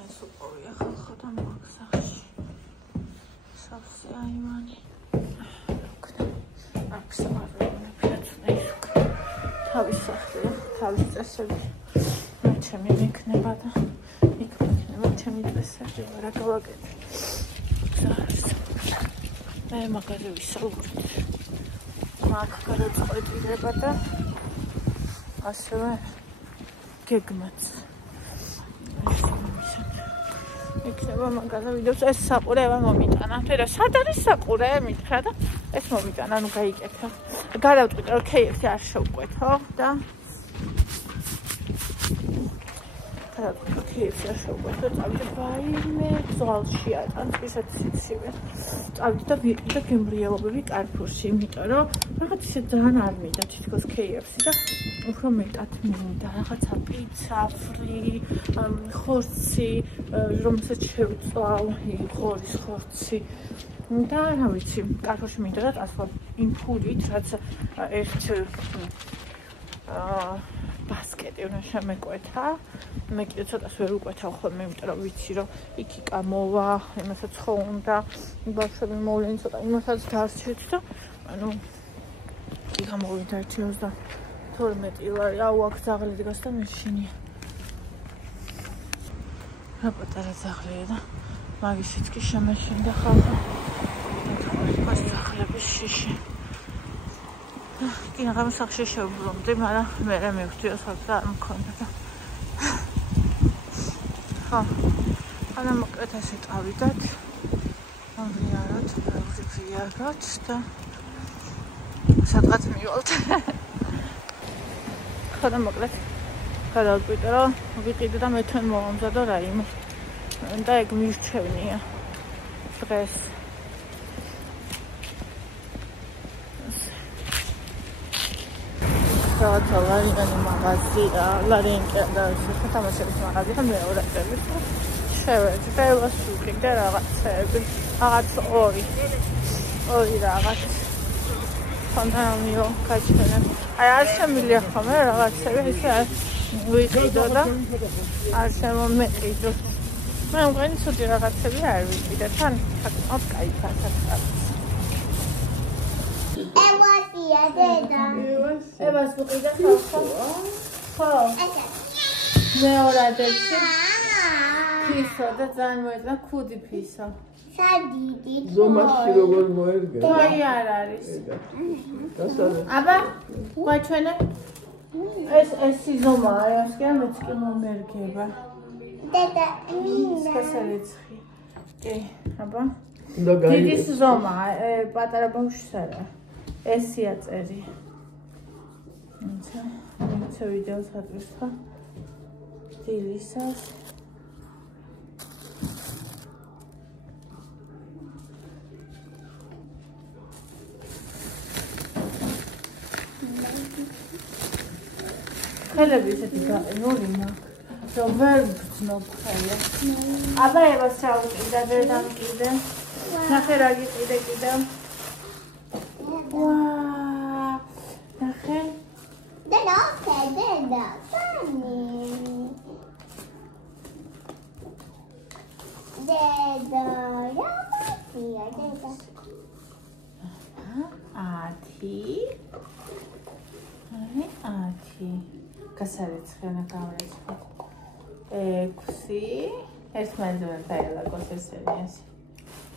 ეს უყურია ხალხო და მაგსახში. სავსე აიმანი. აქ სამაროვანი პიაცნა ის. თავის სახლია, თავის წესები. ჩემი მიქნება და იქ მიქნება ჩემი წესები, რა გავაკეთე. მე მაგაზე ვისაუბრეთ. მაგ გადაწყვეტილება და ასევე გეგმაც. იქნება მაგაზე ვიდეოს ეს საყურეა მომიტანა. თერა სად არის საყურე? მითხრა და ეს მომიტანა, ანუ გაიკეთა. გადავწყვიტე რომ KFC არ შევყვეთო და KFC არ შევყვეთო, წავიდე ვაიმე ზვალში ატანცისად სიცივე. წავიდე და ვიყიდე და გემრიელობები კარფურში, იმიტომ რომ რაღაც ისე ძალიან არ მინდა თითქოს KFC და უფრო მეტად მინდა რაღაცა პიცა, ფრი, ხორცი, რომელსაც შევწვავ, ღორის ხორცი. და რა ვიცი, კარფურში მინდა და ასე იმ ფულით, რაც ერთ ბასკეტი უნდა შემეკვეთა. მე კიდე ცოტას ვერ უკვეთავ ხოლმე, იმიტომ რომ ვიცი რომ იქიკა მოვა, იმასაც ხო უნდა, ბავშვები მოვლენ ცოტა, იმასაც დარჩეთ და ანუ იქ გამოვიდა 1.32 ლარი, აუ აქ ძაღლი დგას და მეშინია. რა პატარა ძაღლია და მაგისიც კი შემეშინდა ხალხო. და ძაღლების შიში. კი რაღაც სახში შევბრუნდი, მაგრამ მე მივხვდი რომ საერთოდ არ მქონდა და ხო, ანა მოკლედ ასე წავიდეთ. ამრიარად, ვიაროთ და სადღაც მივალთ. ხო და მოკლედ გადავწყვიტე რომ ვიყიდე და მე თან მოვამზადო რაიმე. და ეგ მირჩევნია დღეს. რაღაცა ლარინკანი მაღაზია, ლარინკა და სათამაშოების მაღაზია და მეორადები. შევეძე ლასტიკი და რაღაცები, რაღაც ორი რაღაც. ფანტანიო კაჩქენა. აი არ შემილია ხოლმე რაღაცები, ესე ვიყიდო და არ შემომეყიდო. მე მგონი ცოტა რაღაცები არ ვიყიდე, თან საკმაოდ кайფა საკმაოდ. დედა. ევას ვიყიდე ხო? ხო. მეორადებში. ფისო და ძალიან მოეწონა ქუდი ფისო. სადიდი. ზომაში როგორ მოერგე? აი არ არის. დასალე. აბა, გვაჩვენე. ეს ზომაა, ეს კი ამეც კი მომერგება. დედა, მინდა. სასარეცხი. კი, აბა. დიდი ზომაა, პატარა ბავშვს არა. ესია წერი. აიცა ვიდეოს ატვირთ ხო? დილისას. ხელები ისეთი გაყინული მაქვს, რომ ვერ გრძნობ ხელებს. აბა ევას რა უკიდა, ვერ დამკიდე. ნახე რა გიყიდე კიდევ. Wow, ნახე. დედა, დედა, ფანი. დედა, რა დედა. ათი. გასარეცხენა გამრეცხა. 6. ერთმანეთზე დაელაგოს ესენი ეს.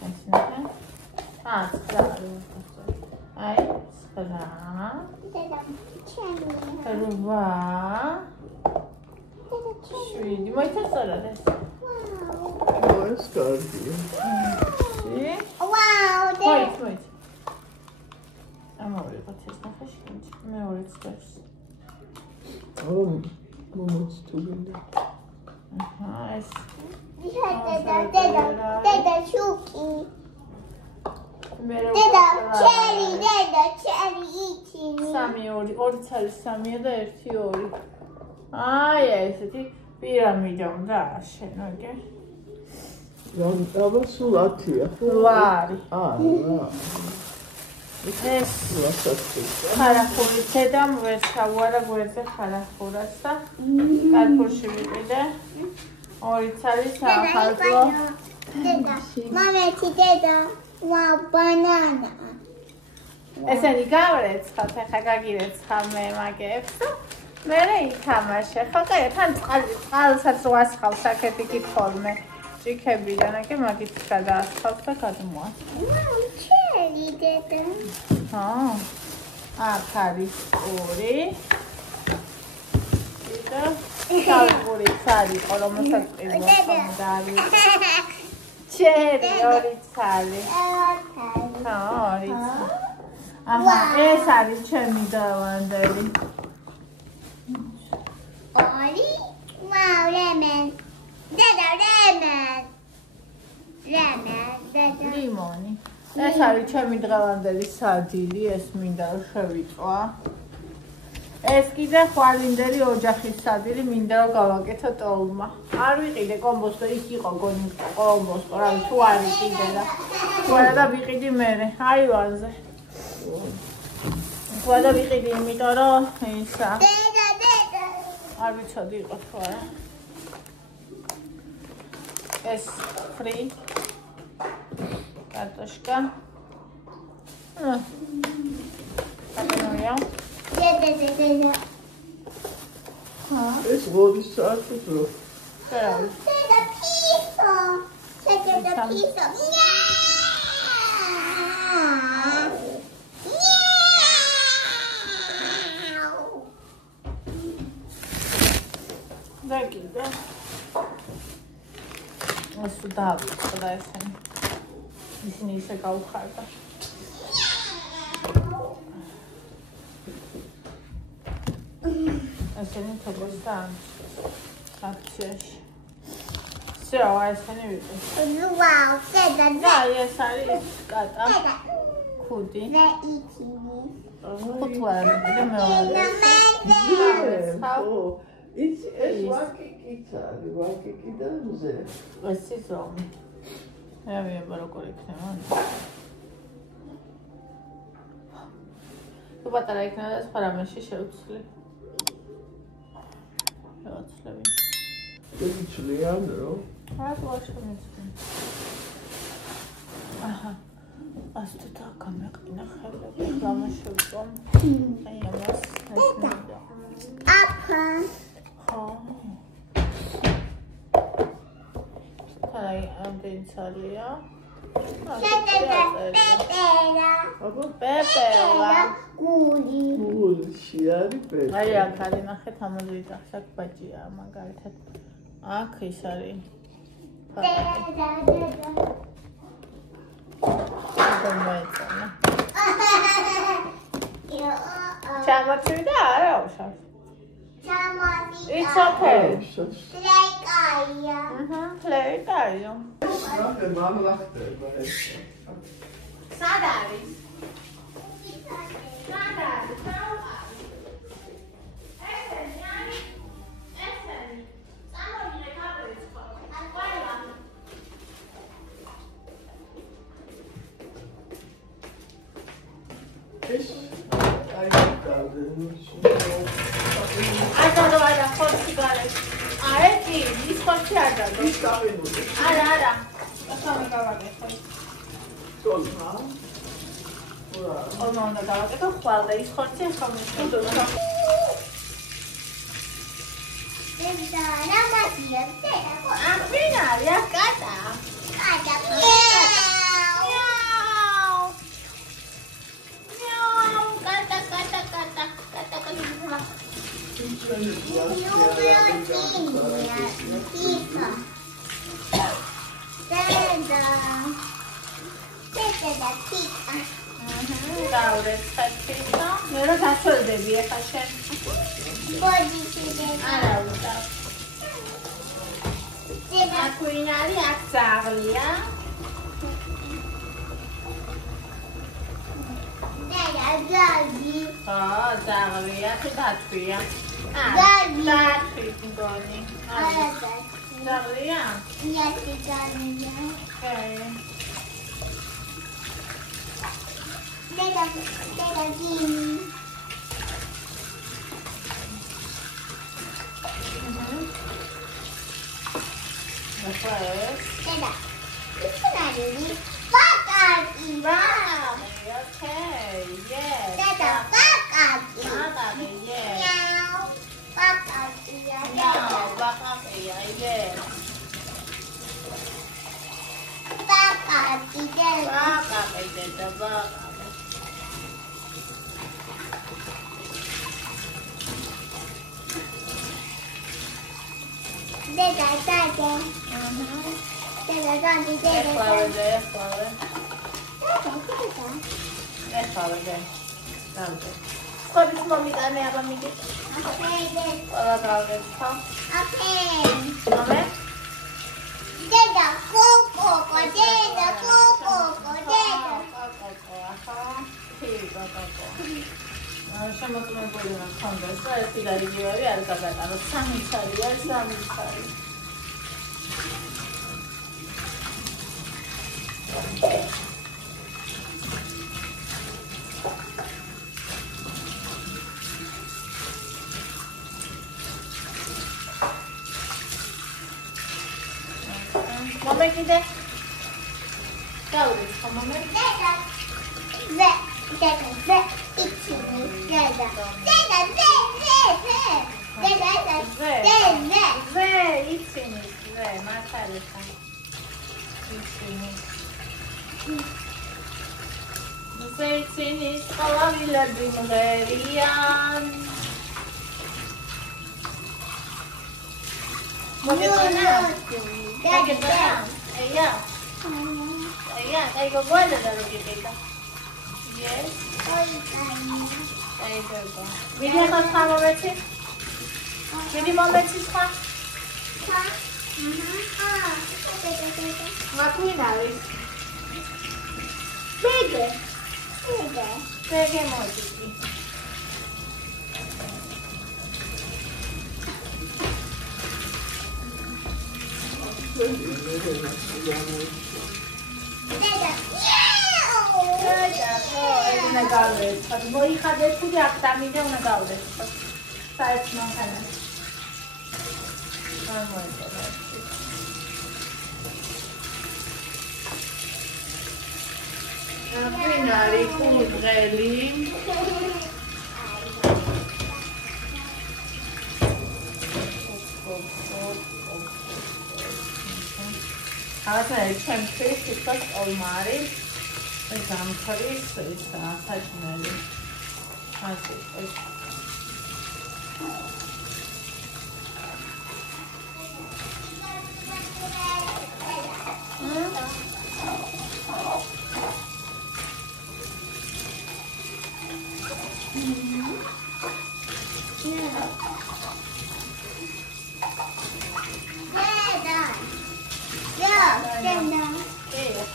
ეს ნახე. 9. აი, 9. დედა, ჩემი. 8. დედა, ჩემი. მოიწასარა ეს. ვაუ. ეს კარგია. ვაუ, დედა. ამავე პაცეს ნახეში, მეორეც დას. მომოც თუ გინდა. ეს. დედა, შუკი. დედა, ჩერი, იცინი. 3, 2 ცალი 3 და 1, 2. აი, ესეთი პირამიდა უნდა აშენო, კი? აბა სულ 10-ია. 8. რა. ეს ხარახური დედამ ვერ ჩავარა გვერდზე ხარახურას და კარფურში ვიყიდე ორიც არის ახალწლო. დედა, მამეთი დედა, ბანანა. ესენი გავრეცხავთ, ახლა გაგირეცხავ მე მაგებს. მე ითამაშე. ხო, კაი, თან წყალსაც ვასხავს აქეთ იქით ხოლმე. ჭიქებიდან აქე მაგით გადაასხავთ და გადმოასხავთ. ჩერი დედა. აქ არის ორი. და შავურიც არის, რომელსაც პირველად დავი. ჩერი ორი ცალი. ორი. აჰა, ეს არის ჩემი დავანდელი. ორი, ვაუ, ლემენ. დედა, ლემენ. დედა. ლიმონი. ეს არის ჩემი დღევანდელი საძილი, ეს მინდა რომ შევიწვა. ეს კიდე ხვალინდელი ოჯახის საძილი მინდა რომ გავაკეთო ტოლმა. არ ვიყიდე კომბოსტო, იქ იყო გონი კომბოსტო, რა ვიცი თუ არ იყიდე და თუ არა და ვიყიდი მერე, აივანზე. თუ არა ვიყიდი, იმიტომ რომ ისა. დედა. არ ვიცოდი იყო თუ არა. ეს ფრი. კარტოშკა. აკანოია. დედა. ეს როდის საათი რო? დედა პისო. დედა პისო. და კიდე. ეს დავიწყდა ესენი. ისინი ისე გავხარდა. ესენი თბოსა აქციაში. всё, ესენი ვიყო. ვაუ, დედა. და ეს არის კატა. ხუთი. მე იცინი. ხუთვარი და მეორე. ეს ვაკიკიც არის, ვაკიკი და მზე. ეს ის რომ. მე ვიება როგორ იქნება. თუ პატარა იქნება და სხვა რამეში შევცვლი. შევცვლები. შეიცვლიან რომ? რა შევცვლი. აჰა. ასეთ და გამეყინა ხელები, გამაშევწვამ. აი ამას. აპა. აი, ამდენ ცალია. დედა. პეპელა. გულში არის პეპე. აი, აქ არის ნახეთ ამოდით ახსაკ ბაჭია მაგალითად. აქ ის არის. დედა. გამოეწონა. ჩამოწვიდა არა უშავს. ჩამოვიდა. It's okay. ლეკაია. play დაიო. ნახე მამა ხდება ეს. სად არის? სად არის? ეს აი არა, ხორცი გარე. აეთი, ის ხორცი არ დადო. ის კაპენური. არა. ახლა გავაკეთე. თოლა. ორმა უნდა გავაკეთო ხვალ და ის ხორცი ახლა მოვიდო. დედა, რა მაგია? დედა. აქ ვინ არის? აქ კატა. კატა. დავრეცხეთ. მე რა გასველდები ახლა შენ? არა უნდა. აქ ვინ არის? აქ ძაღლია. ძაღლია თუ დათვია? დათვი მგონი. ძაღლია? ახლა ეს. დედა. ისნაირი ბაკაკია. Okay, yes. დედა ბაკაკია. Bakabe, yes. Miau. Bakakia. No, bakabe, yes. Bakakia. Bakabe, deda, bakabe. Deda, dada. Deda, dada, deda. Flower there, flower. Dada, dada. That flower there. Flower. What is mommy done? I want me to. Okay, What flower? Come. okay. Mommy. Deda, coco, deda, coco, deda. შემოწმებული უნდა გქონდეს და ერთი გარიგივარი არ გაგატაროთ. სამი ცალი არის, სამი ცალი. მომე კიდე. გავუდი ხო მომე? Deda, deda, ichini, deda. Deda, deda, deda. ზე, იცინი, ზე, მართალია. იცინი. ზე იცინი, ყველავილები მღერიან. მოგეწონა? მოგეწონა? ეია. Eia, aí eu vou olhar no que fica. Yes. Aí eu vou. Vidi a tua momenti? Vidi momenti só? Uma cuinari. Pega. Pega muito aqui. Una galera, voi cadê tudo a tá me deu uma galera. Sai não kana. Vamos lá. Finali kudreli. Asta e champion because Olmari. Zamkari is saçmalı. Hadi.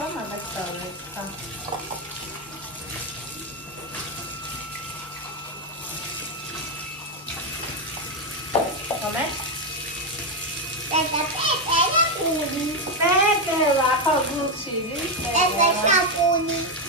Toma dessa vez, tá? Come? Pega Puni. Pega lá com o Gucci, viu? Essa é a Puni.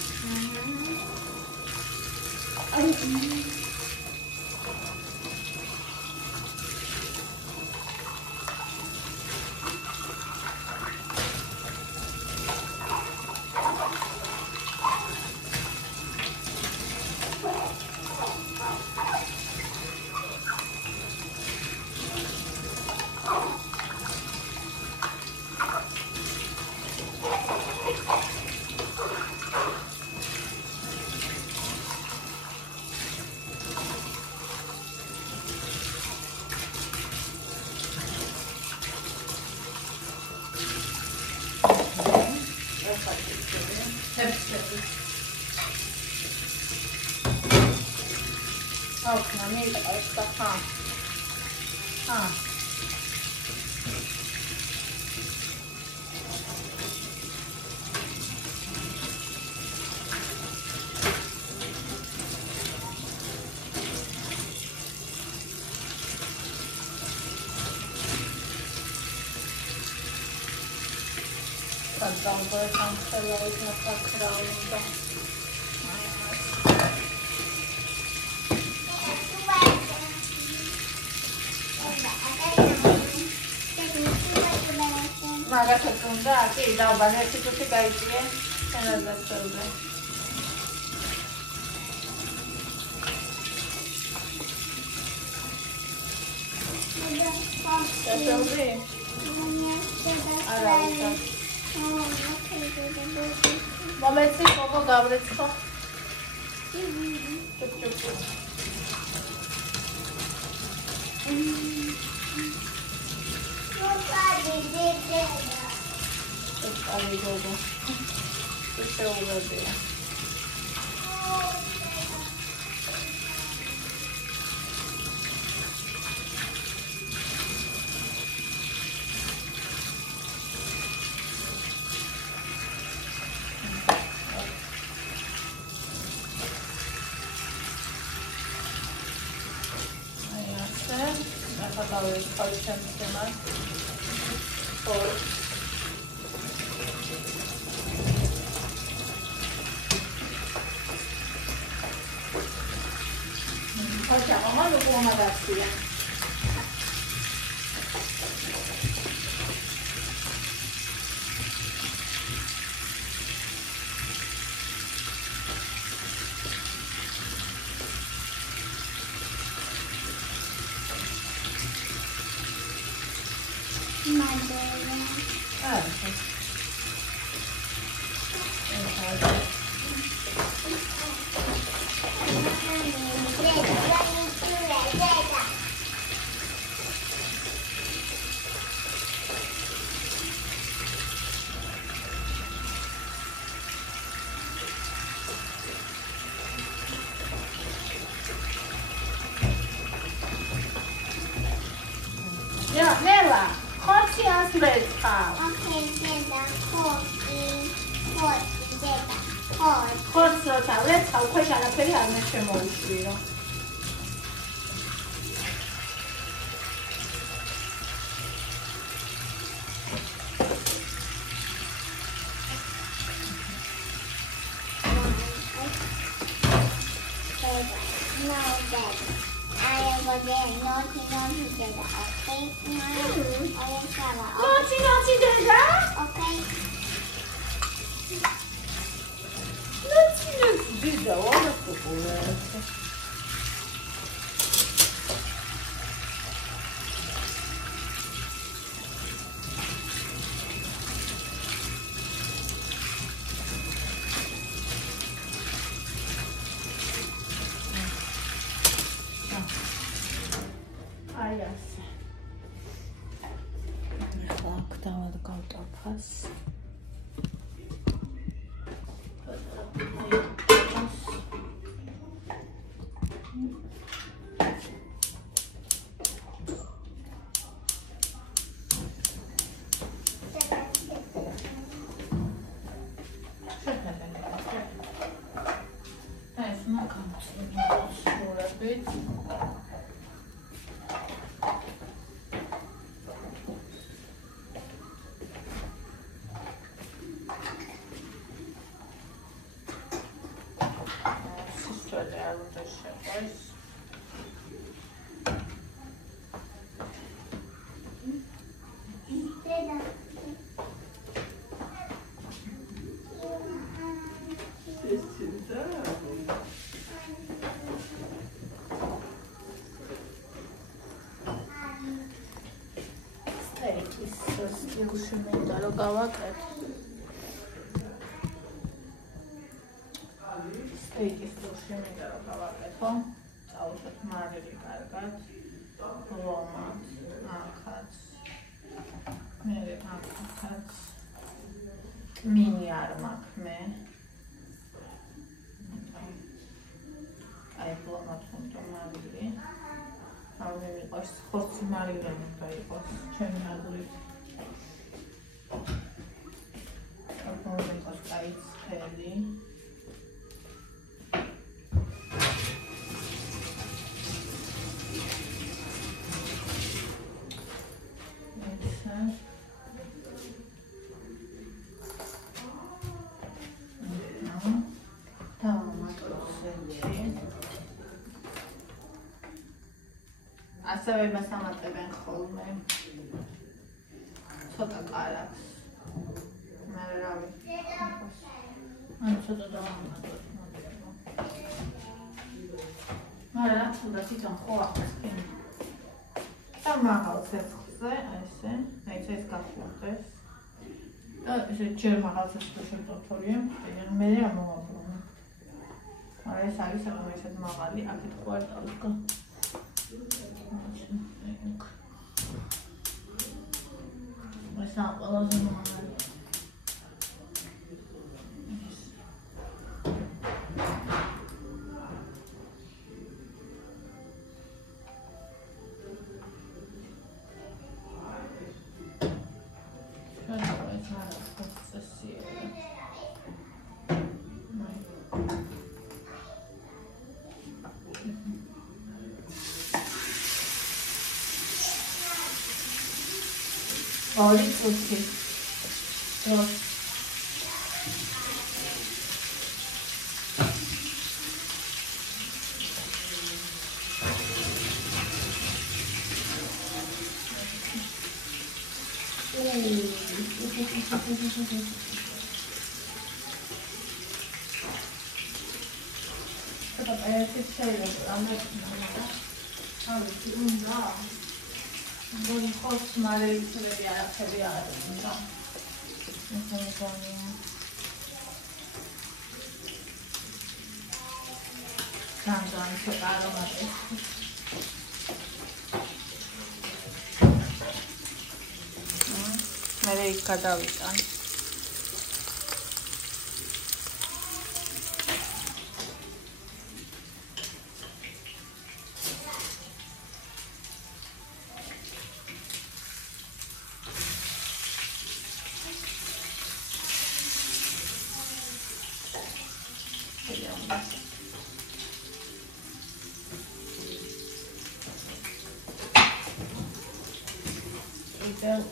Mamma, sta qua. მაგასაც უნდა, კი, დავბან ერთი წუთი გაიწიე, შენაც დასწრებდე. დასწრებდი? არა, უშავ. მომეცი, გოგო, გავრეცხო. Ay, gogo. Este uğraşıyor. Always coach him too much. Hocam ama lokma da suya. Ja, Nella, chodź as lecka. Okay, deda, chodź, deda, chodź. Chodź, lecka, uchodź, ale perialnie się możesz. No, dad. I am going to naughty deda, okay? I am Sarah. Naughty deda? Okay. Naughty deda, ona to polecę. Jasne. Tak, dała tylko autopas. Już mi dalogała Steak is już mi dalogała Cały marli kargat Romat Akac Meri akac Mini armak me Ai romat junto marli Am mimos ხორცი მარილე უნდა იყოს ჩემი აგურით Apologizes guys fairly. ასევე მასამატებენ ხოლმე ცოტა კარაქს Maravi. Anche da domani. Mara, da si tan qua. Tamara, se ese, ese es caputes. Ese cermara se შევტოთორიე, მე არ მომაბრუნე. არა ეს არის საკმაოდ ისეთ მაღალი, აქეთ ყვარტალკა. ეს ყველაზე მაღალი. Orí tutti. Bun, fost mare trebuie da. Cancan çok ağlamadı. Nereye kadavittan?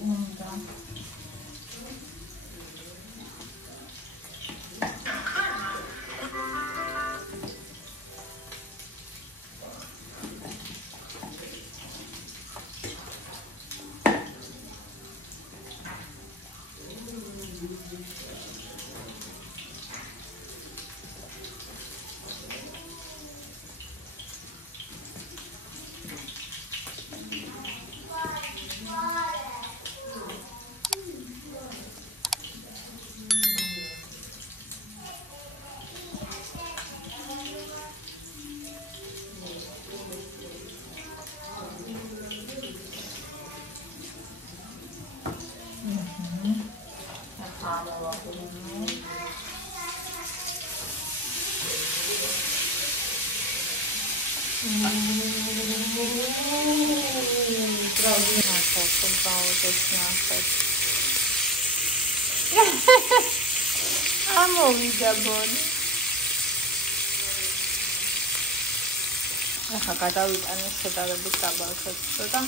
Undan. Amovida boni. Aha, გადავიტანე შედარებით დაბალქეთსო და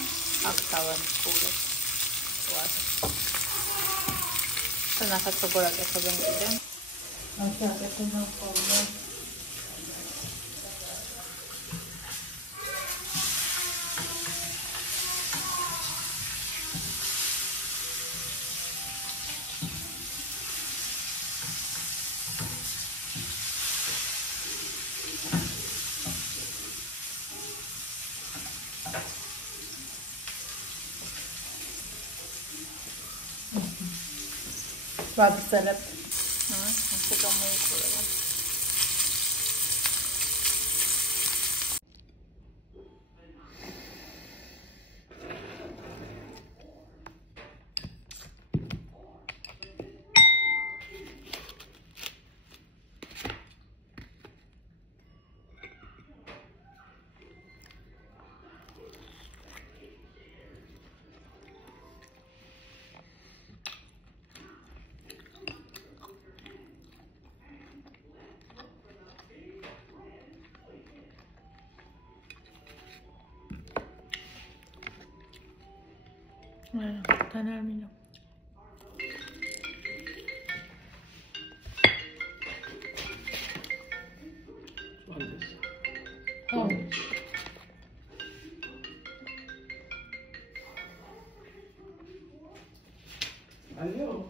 აქ დავასრულე. ვას. სანახეთ როგორ აკეთებენ კიდე. აქ აკეთებენ ხოლმე. ვაგრძელებ. ასე გამოიყურება. Bueno, termino. Aló.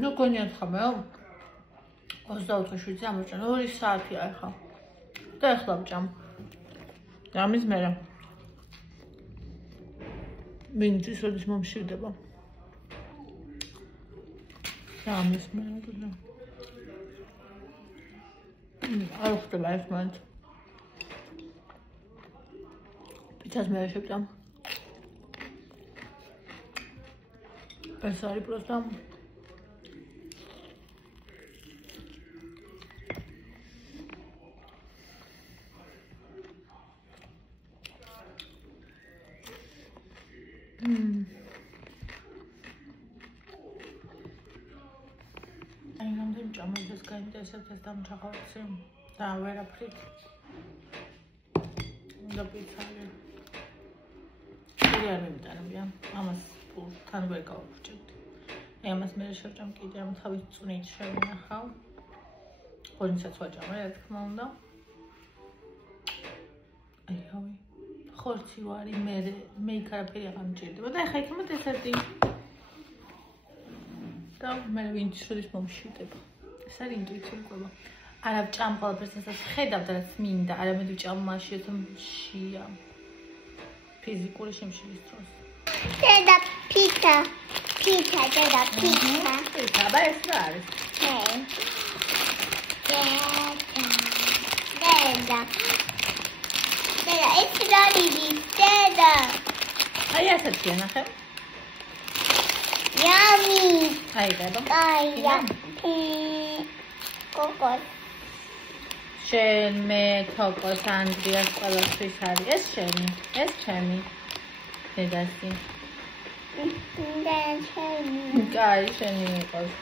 Ну, конец хамео. 24 ამოჭამ 2 საათია ახლა. და ახლა ვჭამ. ამის მერე. მინუს როდის მომშვიდება. ამის მერე. არ ხდება ეს მომენტ. პიცას მერე შევჭამ. ეს არის პროსტა Anh không thêm chọn một cái để sẽ test tâm cho họ xem da vera prit da pizza Serial მიმიტანებ ям ამას თან ვერ გავავრჩევთ. ამას მე შევჭამ კიდე ამ თავის წვნით შევინახავ. ხორცაც ვაჭამე რა თქმა უნდა. აი რავი. ხორცი ვარი მე იქ არაფერი აღარ მჭირდება და ახლა იქნება დესერტი. და მე ვინც შორის მომშვიდება. ეს არის ინტუიციური კვება. არა ვჭამ ყველაფერს ასაც ხედავ და რაც მინდა, არამედ ვჭამ მაშინ რომ შია. ფიზიკური შემშლის დროს. დედა პიცა. დედა პიცა. აბა ეს რა არის? დედა. ეს რა არის? დედა. აი ასეთია ნახე. Yummy. აი დაბა. Kaya. Kokos. შენ მე თოკოს ანდრიას ყველასთვის არის ეს შენი ეს ჩემი დედასი და ჩემი კაი შენი იყოს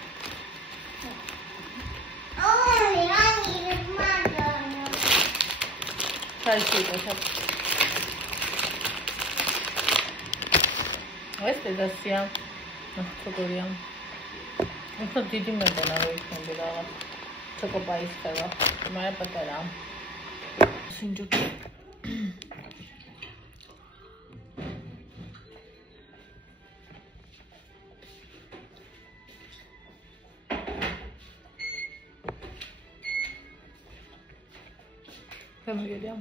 ოი ანი მადონა საერთოდ ეს დედასია ნახტოგორია უფრო დიდი მეგონა რო იქნება რაღაც Chocopies खवा हमारा पता रहा सिंजू familia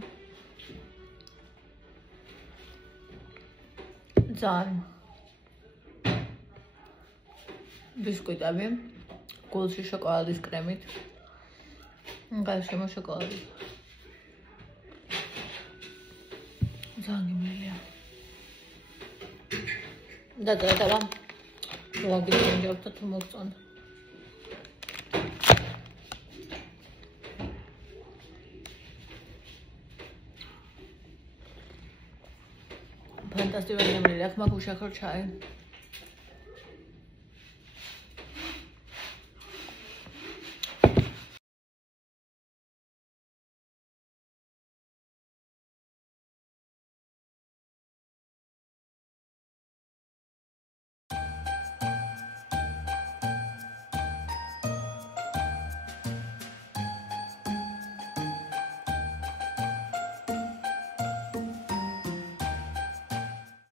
जान बिस्कुट अभी कोल्ड शॉकलेट क्रीमित Gayşema şokolade. Zangim öyle. Da tamam. Lagi şimdi yaptı tumuktan. Fantastik öyle bir yakma kuşakır çay.